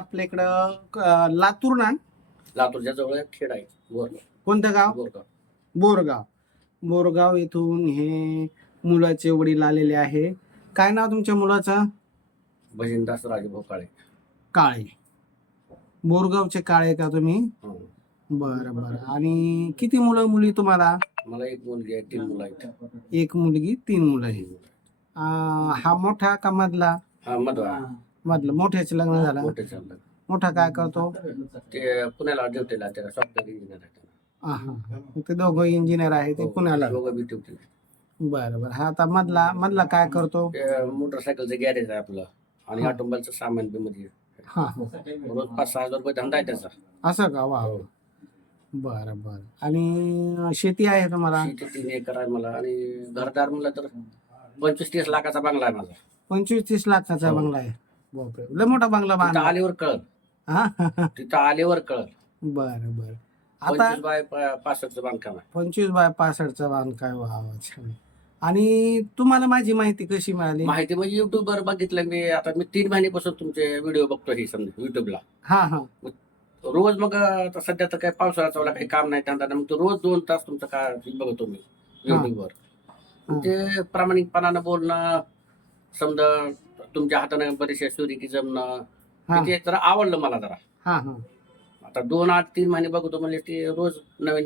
आपल्या इकडं लातूर ना, लातूरच्या जवळ एक खेड आहे बोरगाव. कोणतं गाव? बोरगाव. बोरगाव. बोरगाव येथून हे मुलाचे वडील आलेले आहे. काय नाव तुमच्या मुलाचं? भजनदास राजभाऊ काळे. काळे. बोरगावचे काळे का तुम्ही? हं. बरं बरं. आणि किती मुलं मुली तुम्हाला? मला एक मुलगी आहे, 3 मुलं आहेत. एक मुलगी 3 मुलं आहे. हा मोठा का मधला? हा मधवा मधलं. मोठ्याचे लग्न झालं. मोठे चाललं. मोठा काय करतो? ते पुण्याला ड्युटीला त्याला सॉफ्टवेअर इंजिनियर आहे. हा, ते दोघं इंजिनियर आहे, ते पुण्याला. दोघं बी ड्युटी. बरं बरं. हा आता मधला काय करतो? ते मोटरसायकलचं गॅरेज आहे आपलं आणि ऑटोमोबाईलचं सामान बी मध्ये. हा रोज 5-6 हजार रुपये धंदा आहे त्याचा. असं का? वा. बरं बरं. आणि शेती आहे तुम्हाला? शेती 3 एकर आहे मला आणि घरदार म्हणलं तर 25-30 लाखाचा बंगला आहे माझा. 25-30 लाखाचा बंगला आहे. बापरे, लय मोठा बंगला तिथं बांधला. आल्यावर कळल. हा. तिथं आल्यावर कळल. बरं बरं. आता 25 बाय 65चं बांधकाम आहे. 25 बाय 65चा बांधकाम. वा वा, छान. आणि तुम्हाला माझी माहिती कशी मिळाली? माहिती म्हणजे युट्यूबवर बघितलं मी. आता मी 3 महिन्यापासून तुमचे व्हिडिओ बघतो ही समजा युट्यूबला. हा हा. रोज मग आता सध्या तर काही पावसाळ्याचा वाला काही काम नाही त्यांना, मग तो रोज 2 तास तुमचं काय बघतो मी युट्यूबवर. ते प्रामाणिकपणानं बोलणं, समजा तुमच्या हाताने बरेचसे सुरेखी जमणं, हा ते जरा आवडलं मला जरा. हा हा. आता 2-8-3 महिने बघतो म्हणजे ते रोज नवीन